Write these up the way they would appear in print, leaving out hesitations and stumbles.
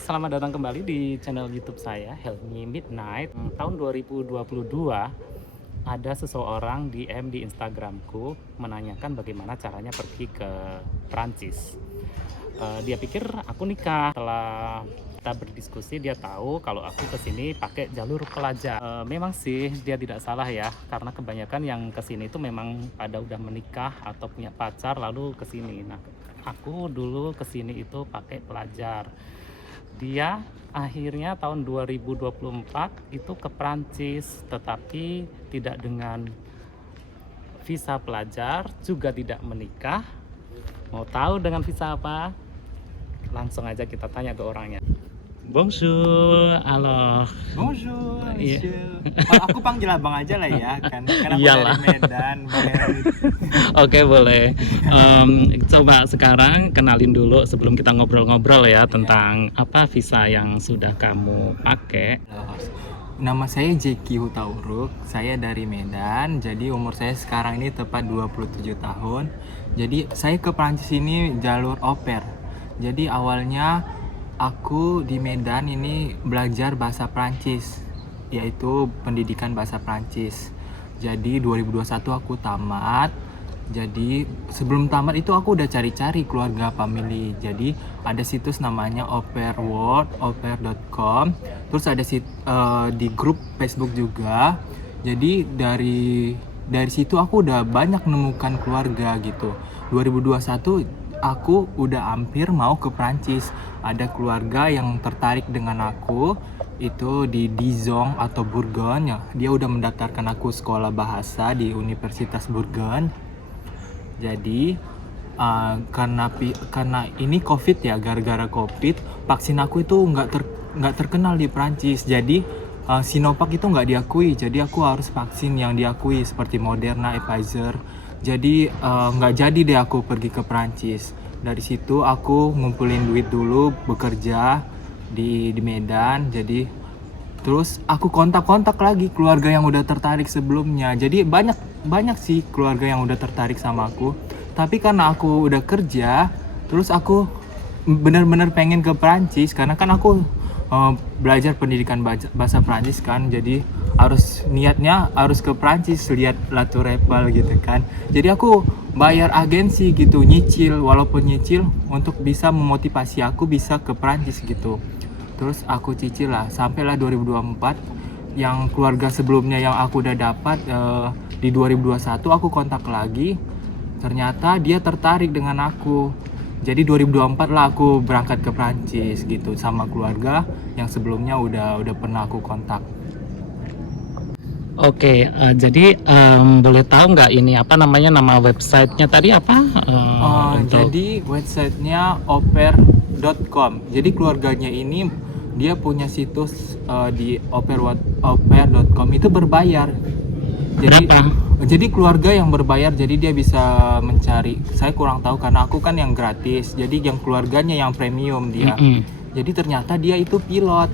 Selamat datang kembali di channel YouTube saya, Help Me Midnight. Tahun 2022, ada seseorang DM di Instagramku menanyakan bagaimana caranya pergi ke Prancis. Dia pikir aku nikah. Setelah kita berdiskusi, dia tahu kalau aku kesini pakai jalur pelajar. Memang sih dia tidak salah ya, karena kebanyakan yang kesini itu memang pada udah menikah atau punya pacar lalu kesini. Nah, aku dulu kesini itu pakai pelajar. Dia akhirnya tahun 2024 itu ke Prancis, tetapi tidak dengan visa pelajar, juga tidak menikah. Mau tahu dengan visa apa? Langsung aja kita tanya ke orangnya. Bonjour, alors. Bonjour, Iya. monsieur. Aku panggil abang aja lah ya, kan aku Iyalah. dari Medan. Oke, boleh. Coba sekarang kenalin dulu sebelum kita ngobrol-ngobrol ya tentang apa visa yang sudah kamu pakai. Nama saya Jeki Hutauruk, saya dari Medan. Jadi umur saya sekarang ini tepat 27 tahun. Jadi saya ke Prancis ini jalur au pair. Jadi awalnya aku di Medan ini belajar bahasa Prancis, yaitu pendidikan bahasa Prancis. Jadi 2021 aku tamat. Jadi sebelum tamat itu aku udah cari-cari keluarga family. Jadi ada situs namanya aupairworld, aupair.com. Terus ada di grup Facebook juga. Jadi dari situ aku udah banyak menemukan keluarga gitu. 2021 aku udah hampir mau ke Prancis. Ada keluarga yang tertarik dengan aku itu di Dijon atau Bourgogne. Dia udah mendaftarkan aku sekolah bahasa di Universitas Bourgogne. Jadi karena ini COVID ya, gara-gara COVID vaksin aku itu nggak terkenal di Prancis. Jadi Sinovac itu nggak diakui. Jadi aku harus vaksin yang diakui seperti Moderna, Pfizer. Jadi nggak jadi deh aku pergi ke Prancis. Dari situ aku ngumpulin duit dulu, bekerja di Medan. Jadi terus aku kontak-kontak lagi keluarga yang udah tertarik sebelumnya. Jadi banyak sih keluarga yang udah tertarik sama aku. Tapi karena aku udah kerja, terus aku bener-bener pengen ke Prancis karena kan aku belajar pendidikan bahasa Prancis kan. Jadi niatnya harus ke Prancis lihat La Tour Eiffel gitu kan. Jadi aku bayar agensi gitu, nyicil untuk bisa memotivasi aku bisa ke Prancis gitu. Terus aku cicil lah sampailah 2024. Yang keluarga sebelumnya yang aku udah dapat di 2021 aku kontak lagi. Ternyata dia tertarik dengan aku. Jadi 2024 lah aku berangkat ke Prancis gitu sama keluarga yang sebelumnya udah pernah aku kontak. Oke, jadi boleh tahu nggak ini apa namanya, nama websitenya tadi apa? Jadi websitenya aupair.com. Jadi keluarganya ini dia punya situs di aupair.com itu berbayar. Jadi keluarga yang berbayar, jadi dia bisa mencari. Saya kurang tahu karena aku kan yang gratis. Jadi yang keluarganya yang premium dia. Jadi ternyata dia itu pilot.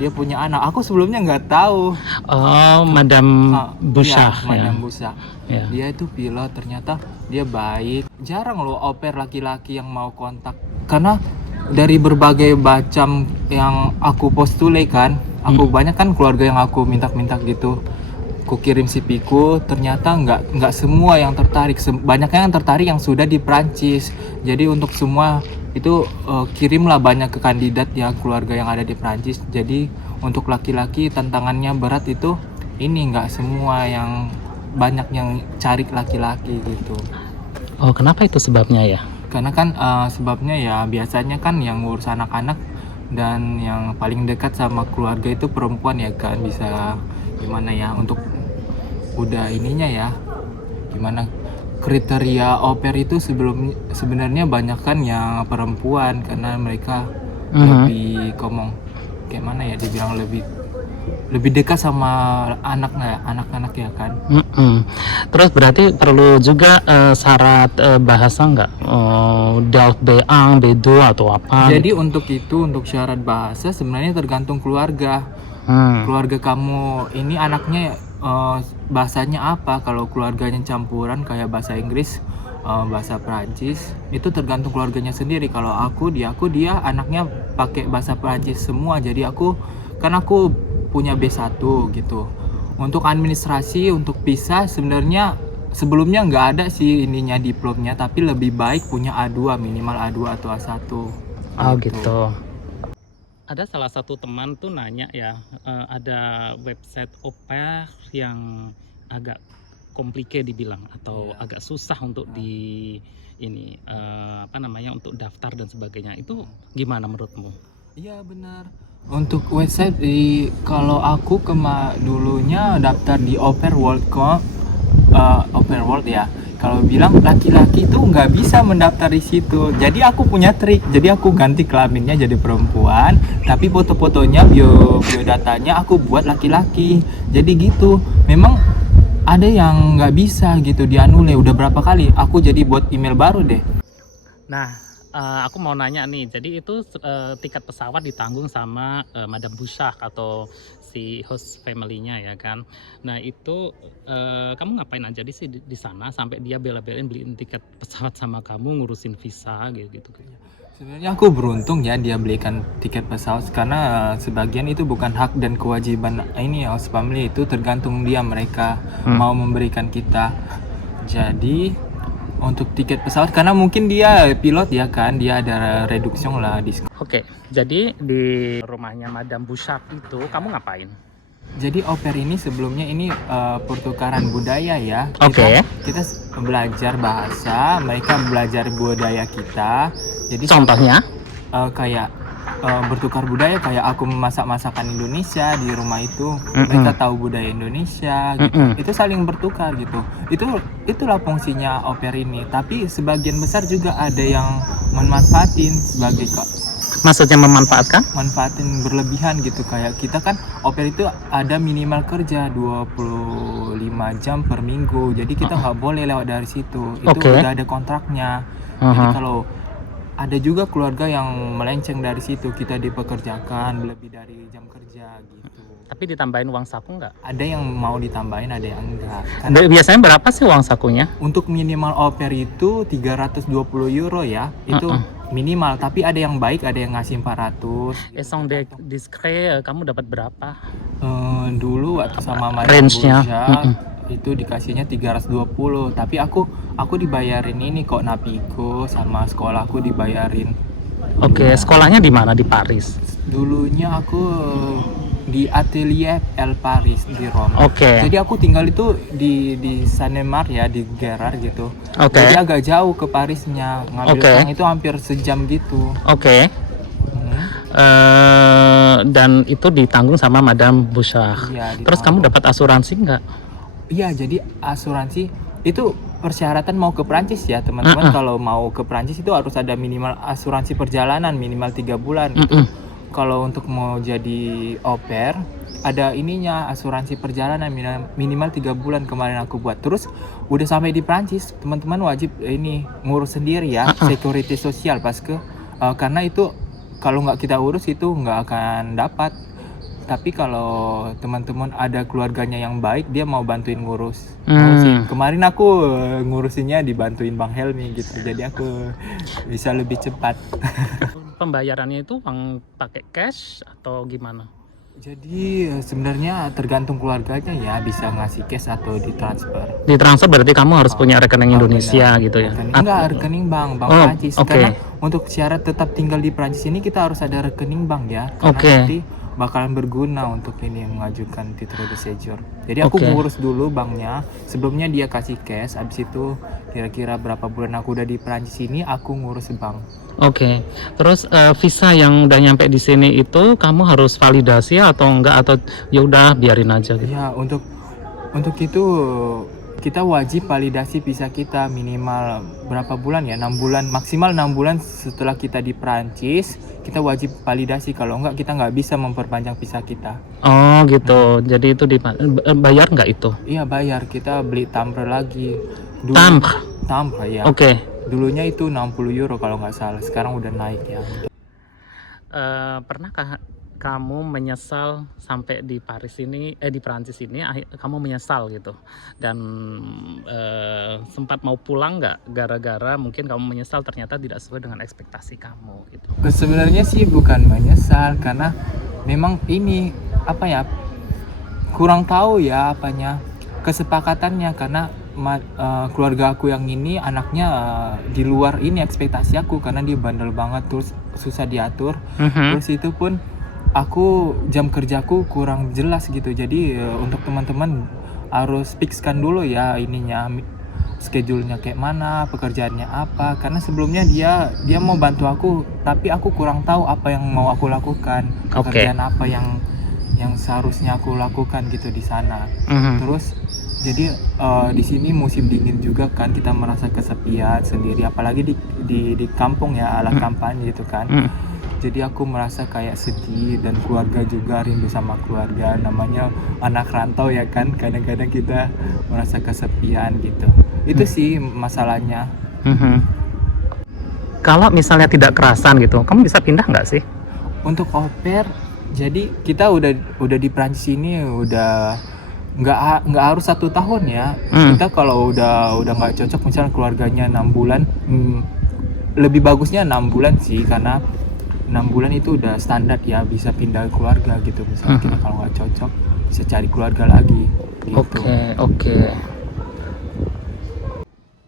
Dia punya anak. Aku sebelumnya nggak tahu. Oh, Madam Busha. Ya, Madam Busha. Ya. Dia itu pilot. Ternyata dia baik. Jarang loh au pair laki-laki yang mau kontak. Karena dari berbagai macam yang aku postule kan, aku banyak kan keluarga yang aku minta gitu. Aku kirim CV-ku, ternyata nggak semua yang tertarik. Banyaknya yang tertarik yang sudah di Prancis. Jadi untuk semua itu kirimlah banyak ke kandidat ya keluarga yang ada di Prancis. Jadi untuk laki-laki tantangannya berat itu ini nggak semua yang banyak yang cari laki-laki gitu. Oh, kenapa itu sebabnya ya? Karena kan sebabnya ya biasanya kan yang ngurus anak-anak dan yang paling dekat sama keluarga itu perempuan ya kan, bisa gimana ya untuk udah ininya ya gimana kriteria au pair itu sebenarnya banyak kan yang perempuan karena mereka lebih kayak mana ya dibilang lebih dekat sama anak-anak ya kan. Terus berarti perlu juga syarat bahasa nggak? DELF B1, B2 atau apa? Jadi untuk syarat bahasa sebenarnya tergantung keluarga. Keluarga kamu ini anaknya bahasanya apa? Kalau keluarganya campuran kayak bahasa Inggris, bahasa Prancis itu tergantung keluarganya sendiri. Kalau dia anaknya pakai bahasa Prancis semua, jadi aku punya B1 gitu. Untuk administrasi, untuk visa sebenarnya sebelumnya nggak ada sih ininya diplomnya, tapi lebih baik punya A2, minimal A2 atau A1 Oh gitu. Ada salah satu teman tuh nanya ya, ada website au pair yang agak komplike dibilang atau Iya. agak susah untuk ini apa namanya untuk daftar dan sebagainya. Itu gimana menurutmu? Iya benar. Untuk website kalau aku dulunya daftar di Open World ya. Kalau bilang laki-laki itu nggak bisa mendaftar di situ. Jadi aku punya trik. Jadi aku ganti kelaminnya jadi perempuan, tapi foto-fotonya biodatanya aku buat laki-laki. Jadi gitu. Memang ada yang nggak bisa gitu dianulir. Udah berapa kali? Aku jadi buat email baru deh. Nah, aku mau nanya nih, jadi itu tiket pesawat ditanggung sama Madam Bushak atau si host family-nya ya kan. Nah itu kamu ngapain aja di sana sampai dia bela-belain beliin tiket pesawat sama kamu, ngurusin visa gitu. Sebenarnya aku beruntung ya dia belikan tiket pesawat, karena sebagian itu bukan hak dan kewajiban ini host family, itu tergantung mereka mau memberikan kita. Jadi untuk tiket pesawat, karena mungkin dia pilot ya kan, dia ada reduksi lah diskon. Oke, jadi di rumahnya Madam Bushak itu kamu ngapain? Jadi au pair ini sebelumnya pertukaran budaya ya. Oke. Kita belajar bahasa, mereka belajar budaya kita. Jadi Contohnya? kayak bertukar budaya, kayak aku memasak masakan Indonesia di rumah itu, mereka tahu budaya Indonesia gitu. Itu saling bertukar gitu. Itulah fungsinya au pair ini. Tapi sebagian besar juga ada yang memanfaatin sebagai Maksudnya memanfaatkan? manfaatin berlebihan gitu. Kayak kita kan au pair itu ada minimal kerja 25 jam per minggu, jadi kita nggak boleh lewat dari situ. Itu udah ada kontraknya. Jadi kalau ada juga keluarga yang melenceng dari situ, kita dipekerjakan lebih dari jam kerja gitu. Tapi ditambahin uang saku nggak? Ada yang mau ditambahin, ada yang enggak. Biasanya berapa sih uang sakunya? Untuk minimal au pair itu 320 euro ya, itu minimal. Tapi ada yang baik, ada yang ngasih 400. Esong discret, kamu dapat berapa? Dulu waktu sama Madam Range-nya? Bushak itu dikasihnya 320, tapi aku dibayarin ini kok, Napigo sama sekolahku dibayarin. Oke, sekolahnya di mana? Di Paris. Dulunya aku di Atelier El Paris di Roma. Oke. Jadi aku tinggal itu di Sanemar ya, di Gerard gitu. Oke. Jadi agak jauh ke Parisnya, ngambil orang itu hampir sejam gitu. Oke. Dan itu ditanggung sama Madam Bushak. Iya, Terus kamu dapat asuransi nggak? Iya, jadi asuransi itu persyaratan mau ke Prancis ya teman-teman. Kalau mau ke Prancis itu harus ada minimal asuransi perjalanan minimal 3 bulan. Itu kalau untuk mau jadi au pair ada ininya, asuransi perjalanan minimal 3 bulan kemarin aku buat. Terus udah sampai di Prancis, teman-teman wajib ini ngurus sendiri ya, security sosial karena itu kalau nggak kita urus itu nggak akan dapat. Tapi kalau teman-teman ada keluarganya yang baik, dia mau bantuin ngurusin. Kemarin aku ngurusinnya dibantuin Bang Helmi gitu, jadi aku bisa lebih cepat. Pembayarannya itu uang pakai cash atau gimana? Jadi sebenarnya tergantung keluarganya ya, bisa ngasih cash atau ditransfer. Ditransfer berarti kamu harus punya rekening Indonesia benar. gitu ya? Enggak, rekening bank Prancis. Karena untuk syarat tetap tinggal di Prancis ini kita harus ada rekening bank ya. Karena nanti bakalan berguna untuk ini mengajukan titre de séjour. Jadi aku ngurus dulu banknya, sebelumnya dia kasih cash, abis itu kira-kira berapa bulan aku udah di Prancis ini aku ngurus bank. Oke. Terus visa yang udah nyampe di sini itu kamu harus validasi atau enggak, atau ya udah biarin aja gitu? Ya, untuk itu kita wajib validasi visa kita minimal berapa bulan ya, 6 bulan, maksimal 6 bulan setelah kita di Prancis kita wajib validasi, kalau enggak kita nggak bisa memperpanjang visa kita. Oh gitu, jadi itu bayar nggak itu? Iya bayar, kita beli timbre lagi. Timbre ya. Dulunya itu 60 euro kalau nggak salah, sekarang udah naik ya. Pernahkah kamu menyesal sampai di Paris ini, di Prancis ini, kamu menyesal gitu, dan sempat mau pulang nggak gara-gara mungkin kamu menyesal ternyata tidak sesuai dengan ekspektasi kamu gitu? Sebenarnya sih bukan menyesal, karena memang ini apa ya, kurang tahu ya apanya kesepakatannya, karena keluarga aku yang ini anaknya di luar ini ekspektasi aku, karena dia bandel banget terus susah diatur. Terus itu pun aku jam kerjaku kurang jelas gitu, jadi untuk teman-teman harus fixkan dulu ya ininya, schedule-nya kayak mana, pekerjaannya apa, karena sebelumnya dia mau bantu aku tapi aku kurang tahu apa yang mau aku lakukan, pekerjaan apa yang seharusnya aku lakukan gitu di sana. Terus jadi di sini musim dingin juga kan, kita merasa kesepian sendiri, apalagi di kampung ya, ala kampanye gitu kan. Jadi aku merasa kayak sedih, dan keluarga juga rindu sama keluarga, namanya anak rantau ya kan, kadang-kadang kita merasa kesepian gitu. Itu sih masalahnya. Kalau misalnya tidak kerasan gitu, kamu bisa pindah nggak sih? Untuk au pair, jadi kita udah di Prancis ini udah nggak harus 1 tahun ya. Kita kalau udah nggak cocok, misalnya keluarganya 6 bulan, lebih bagusnya 6 bulan sih, karena 6 bulan itu udah standar ya, bisa pindah keluarga gitu. Misalnya kita kalau nggak cocok bisa cari keluarga lagi gitu. Oke.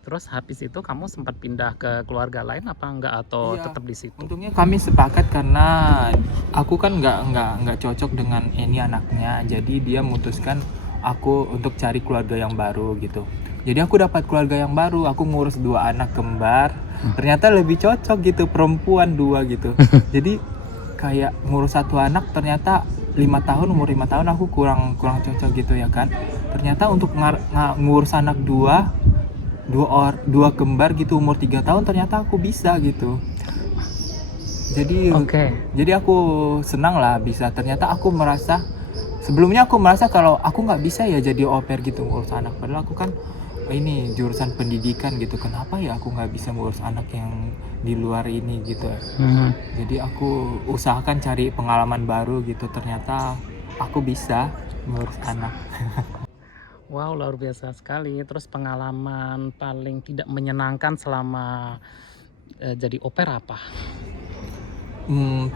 Terus habis itu kamu sempat pindah ke keluarga lain apa enggak, atau Iya, tetap di situ? untungnya kami sepakat, karena aku kan nggak cocok dengan ini anaknya, jadi dia memutuskan aku untuk cari keluarga yang baru gitu. Jadi aku dapat keluarga yang baru, aku ngurus 2 anak kembar, ternyata lebih cocok gitu, perempuan 2 gitu. Jadi kayak ngurus 1 anak ternyata 5 tahun, umur 5 tahun aku kurang cocok gitu ya kan. Ternyata untuk ngurus anak 2 kembar gitu umur 3 tahun ternyata aku bisa gitu. Jadi aku senang lah bisa. Ternyata aku merasa, sebelumnya aku merasa kalau aku nggak bisa ya jadi au pair gitu ngurus anak, padahal aku kan ini jurusan pendidikan gitu, kenapa ya aku nggak bisa ngurus anak yang di luar ini gitu. Jadi aku usahakan cari pengalaman baru gitu, ternyata aku bisa ngurus anak. Wow, luar biasa sekali. Terus pengalaman paling tidak menyenangkan selama jadi au pair apa?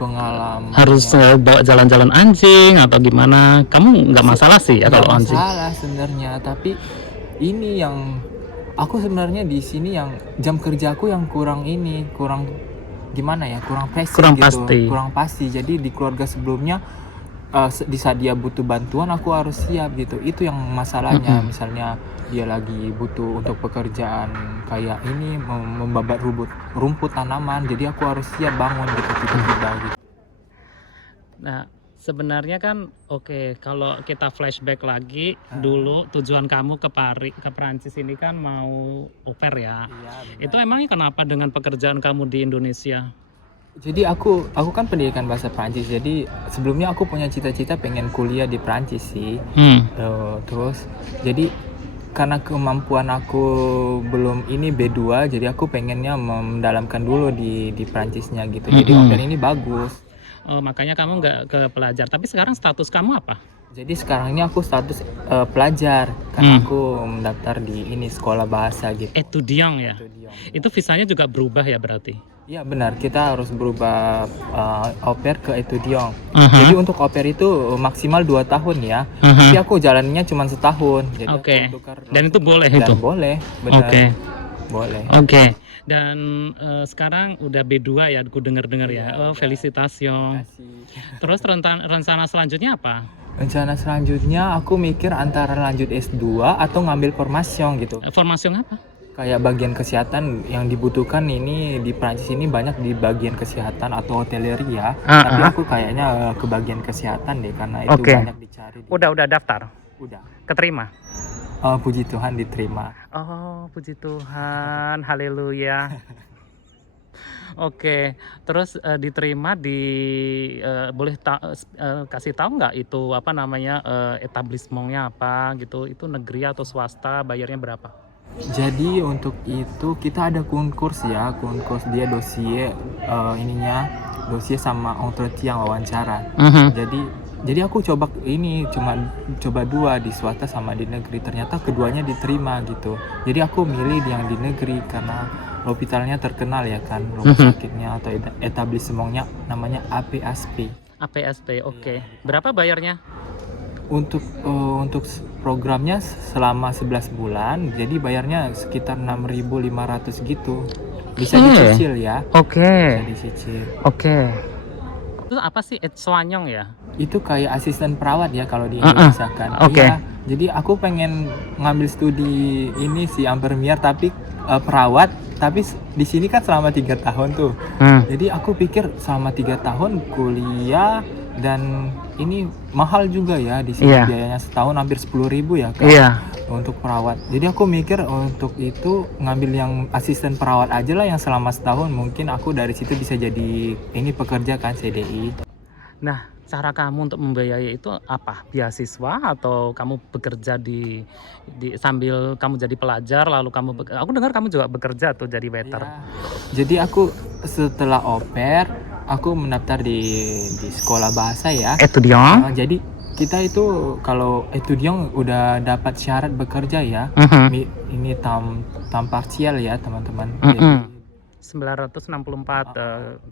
Pengalaman Harus bawa jalan-jalan anjing atau gimana? Kamu nggak masalah sih ya kalau anjing? masalah sebenarnya, tapi ini yang aku sebenarnya di sini yang jam kerjaku yang kurang gimana ya, kurang pasti. Jadi di keluarga sebelumnya di saat dia butuh bantuan aku harus siap gitu, itu yang masalahnya. Misalnya dia lagi butuh untuk pekerjaan kayak ini, membabat rumput tanaman, jadi aku harus siap bangun gitu tiba-tiba gitu. Nah, sebenarnya kan kalau kita flashback lagi, dulu tujuan kamu ke Prancis ini kan mau au pair ya. Iya, Itu emangnya kenapa dengan pekerjaan kamu di Indonesia? jadi aku kan pendidikan bahasa Prancis, jadi sebelumnya aku punya cita-cita pengen kuliah di Prancis sih. Terus jadi karena kemampuan aku belum ini B2, jadi aku pengennya mendalamkan dulu di Prancisnya gitu. Jadi au pair ini bagus. Makanya kamu nggak ke pelajar, tapi sekarang status kamu apa? Jadi sekarang ini aku status pelajar, karena aku mendaftar di ini sekolah bahasa gitu. Etudiant ya? Itu visanya juga berubah ya berarti? Iya benar, kita harus berubah au pair ke etudiant. Jadi untuk au pair itu maksimal 2 tahun ya. Tapi aku jalannya cuma setahun. Jadi aku tukar. Dan itu boleh itu? Boleh, benar. Boleh. Dan sekarang udah B2 ya, aku dengar-dengar ya. Felicitations. Terus rencana selanjutnya apa? Rencana selanjutnya aku mikir antara lanjut S2 atau ngambil formasi gitu. Formasi apa? Kayak bagian kesehatan yang dibutuhkan ini di Prancis ini banyak di bagian kesehatan atau hoteleri ya. Tapi aku kayaknya ke bagian kesehatan deh, karena itu banyak dicari. Udah daftar? Udah. Keterima? Puji Tuhan diterima. Oh, puji Tuhan, haleluya. Terus diterima boleh kasih tahu nggak itu apa namanya, etablismennya apa gitu? Itu negeri atau swasta, bayarnya berapa? Jadi untuk itu kita ada konkurs ya, konkurs dia dossier dossier sama entretien wawancara. Mhm. Jadi aku cuma coba 2 di swasta sama di negeri. Ternyata keduanya diterima gitu. Jadi aku milih yang di negeri karena hospitalnya terkenal ya kan, rumah Mhm. sakitnya atau etablissementnya namanya APSP. APSP, oke. Iya. Berapa bayarnya? Untuk programnya selama 11 bulan, jadi bayarnya sekitar 6.500 gitu. Bisa dicicil ya, Oke. bisa dicicil. Oke. Itu apa sih Etswanyong ya? Itu kayak asisten perawat ya kalau di Heeh. Indonesia kan. Oke. Iya, jadi aku pengen ngambil studi ini sih Ampermier tapi perawat, tapi di sini kan selama 3 tahun tuh. Jadi aku pikir selama 3 tahun kuliah dan ini mahal juga ya di sini, Iya. biayanya setahun hampir 10.000 ya kan Iya. untuk perawat. Jadi aku mikir untuk itu ngambil yang asisten perawat aja lah yang selama setahun, mungkin aku dari situ bisa jadi ini pekerja kan CDI. Nah, cara kamu untuk membiayai itu apa? Beasiswa atau kamu bekerja di sambil kamu jadi pelajar lalu aku dengar kamu juga bekerja tuh jadi waiter. Iya. Jadi aku setelah au pair, aku mendaftar di sekolah bahasa ya. Etudiant? Jadi kita itu kalau etudiant udah dapat syarat bekerja ya. Mhm. Ini tam parsial ya teman-teman. Mhm. Jadi 964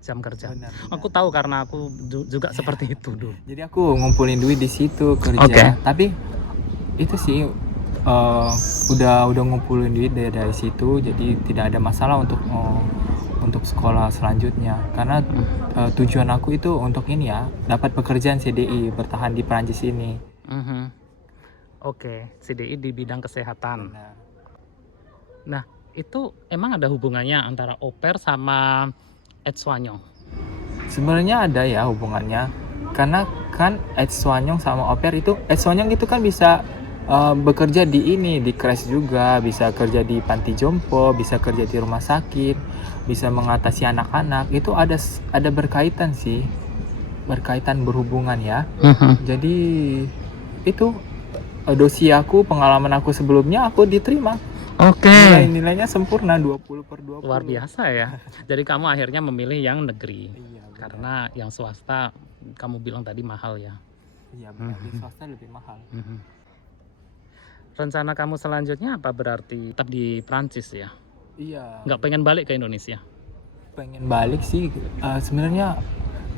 jam kerja. benar. Aku tahu karena aku juga seperti itu dulu. Jadi aku ngumpulin duit di situ kerja. Oke. Tapi itu sih udah ngumpulin duit dari situ, jadi tidak ada masalah untuk sekolah selanjutnya. Karena tujuan aku itu untuk ini ya, dapat pekerjaan CDI, bertahan di Prancis ini. Mhm. Oke, CDI di bidang kesehatan. Benar. Nah, itu emang ada hubungannya antara au pair sama Etswanyong? Sebenarnya ada ya hubungannya, karena kan aide-soignant sama au pair itu, aide-soignant itu kan bisa bekerja di crash juga, bisa kerja di panti jompo, bisa kerja di rumah sakit, bisa mengatasi anak-anak. Itu ada berkaitan sih, berhubungan ya. Mhm. Jadi itu dossier aku, pengalaman aku sebelumnya aku diterima. Oke. Nilainya sempurna 20/20. Luar biasa ya. Jadi kamu akhirnya memilih yang negeri. Iya, benar. Karena yang swasta kamu bilang tadi mahal ya. Iya benar, di swasta lebih mahal. Mhm. Rencana kamu selanjutnya apa berarti? Tetap di Prancis ya? Iya. Nggak pengen balik ke Indonesia? Pengen balik sih, sebenarnya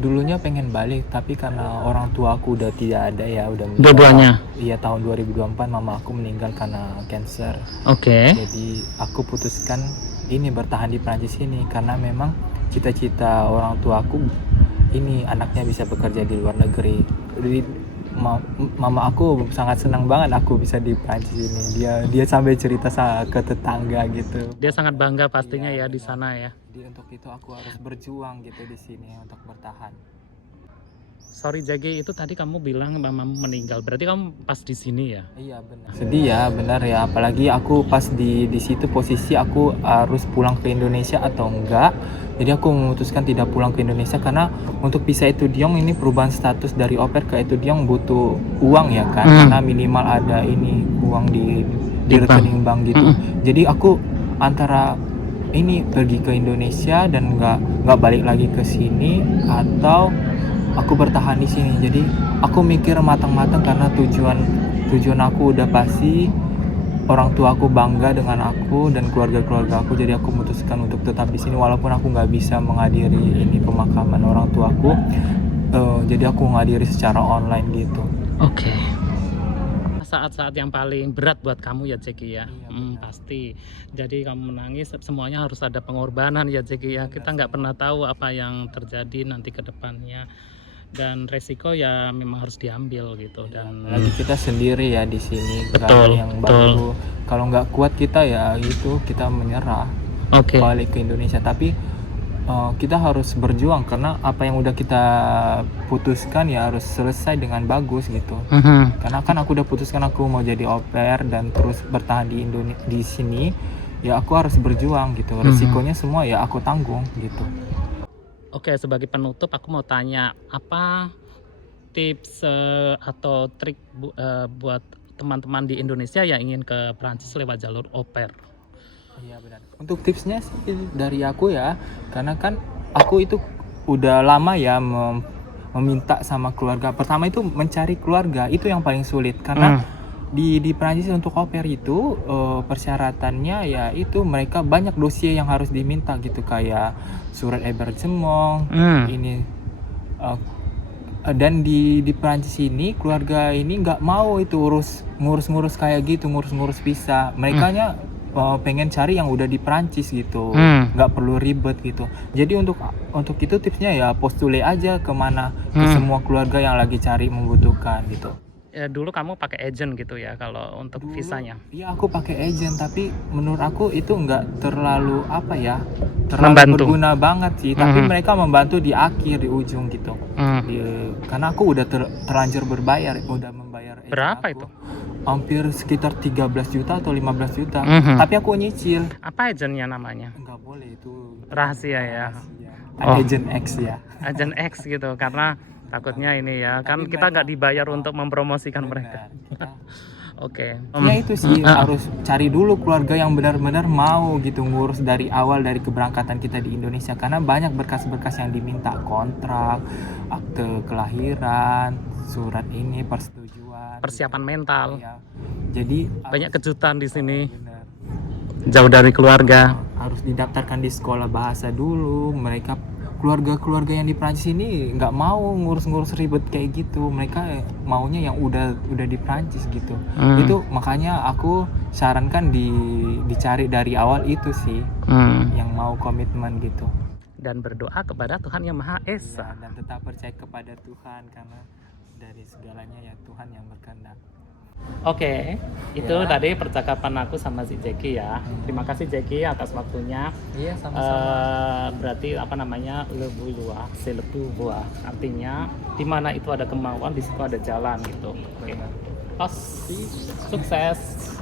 dulunya pengen balik, tapi karena orang tua aku udah tidak ada ya, udah meninggal. Dua-duanya? Iya, tahun 2024 mama aku meninggal karena cancer. Oke. Jadi aku putuskan ini bertahan di Prancis ini karena memang cita-cita orang tua aku ini anaknya bisa bekerja di luar negeri. Jadi mama aku sangat senang banget aku bisa di Prancis ini. Dia sampai cerita ke tetangga gitu. Dia sangat bangga pastinya Iya, ya di benar. sana ya. Jadi untuk itu aku harus berjuang gitu di sini untuk bertahan. Sorry Jagi, itu tadi kamu bilang mamamu meninggal. Berarti kamu pas di sini ya? Iya benar. Sedih ya, benar ya. Apalagi aku pas di situ posisi aku harus pulang ke Indonesia atau enggak. Jadi aku memutuskan tidak pulang ke Indonesia karena untuk visa etudiant ini perubahan status dari au pair ke etudiant butuh uang ya kan. Karena minimal ada ini uang di rekening bank gitu. Jadi aku antara ini pergi ke Indonesia dan nggak balik lagi ke sini atau aku bertahan di sini. Jadi aku mikir matang-matang karena tujuan aku udah pasti, orang tua aku bangga dengan aku dan keluarga aku. Jadi aku memutuskan untuk tetap di sini walaupun aku nggak bisa menghadiri ini pemakaman orang tuaku. Jadi aku menghadiri secara online gitu. Oke. Saat-saat yang paling berat buat kamu ya Jeki ya. Iya, benar. Pasti. Jadi kamu menangis, semuanya harus ada pengorbanan ya Jeki ya. Kita nggak pernah tahu apa yang terjadi nanti ke depannya. Dan resiko ya memang harus diambil gitu. Dan Lagi kita sendiri ya di sini, nggak ada Betul, yang betul. bantu. Kalau nggak kuat kita ya gitu, kita menyerah, oke. balik ke Indonesia. Tapi kita harus berjuang karena apa yang udah kita putuskan ya harus selesai dengan bagus gitu. Mhm. Karena kan aku udah putuskan aku mau jadi au pair dan terus bertahan di sini, ya aku harus berjuang gitu. Resikonya semua ya aku tanggung gitu. Oke, sebagai penutup aku mau tanya apa tips atau trik buat teman-teman di Indonesia yang ingin ke Prancis lewat jalur au pair? Iya benar. Untuk tipsnya sih dari aku ya, karena kan aku itu udah lama ya meminta sama keluarga. Pertama itu mencari keluarga, itu yang paling sulit karena di Prancis untuk au pair itu persyaratannya ya itu mereka banyak dossier yang harus diminta gitu, kayak surat hébergement ini dan di Prancis ini keluarga ini nggak mau itu ngurus kayak gitu, ngurus visa. Mereka pengen cari yang udah di Prancis gitu, nggak perlu ribet gitu. Jadi untuk itu tipsnya ya postule aja kemana ke semua keluarga yang lagi cari membutuhkan gitu. Ya, dulu kamu pakai agent gitu ya kalau untuk visanya? Iya, aku pakai agent, tapi menurut aku itu nggak terlalu Membantu. berguna banget sih. Tapi mereka membantu di akhir, di ujung gitu. Karena aku udah terlanjur udah membayar agent Berapa aku. itu? Hampir sekitar 13 juta atau 15 juta. Tapi aku nyicil. Apa agentnya namanya? Nggak boleh, itu Rahasia ya. Agent X ya. Agent X gitu, karena takutnya ini ya, kan kita nggak dibayar untuk mempromosikan mereka. Oke. Ya itu sih, harus cari dulu keluarga yang benar-benar mau gitu ngurus dari awal, dari keberangkatan kita di Indonesia, karena banyak berkas-berkas yang diminta, kontrak, akte kelahiran, surat ini, persetujuan, Persiapan mental. ya. Jadi Banyak kejutan di sini. benar, Jauh dari keluarga. harus didaftarkan di sekolah bahasa dulu. Mereka keluarga-keluarga yang di Prancis ini nggak mau ngurus-ngurus ribet kayak gitu. Mereka maunya yang udah di Prancis gitu. Itu makanya aku sarankan dicari dari awal itu sih, yang mau komitmen gitu. Dan berdoa kepada Tuhan Yang Maha Ya, Esa. dan tetap percaya kepada Tuhan, karena dari segalanya ya Tuhan yang berkehendak. Oke, itu Ya. tadi percakapan aku sama si Jackie ya. Terima kasih Jackie atas waktunya. Iya, Berarti apa namanya, le boulevard, c'est le pouvoir. Artinya di mana itu ada kemauan, di situ ada jalan gitu. Oke. Sukses.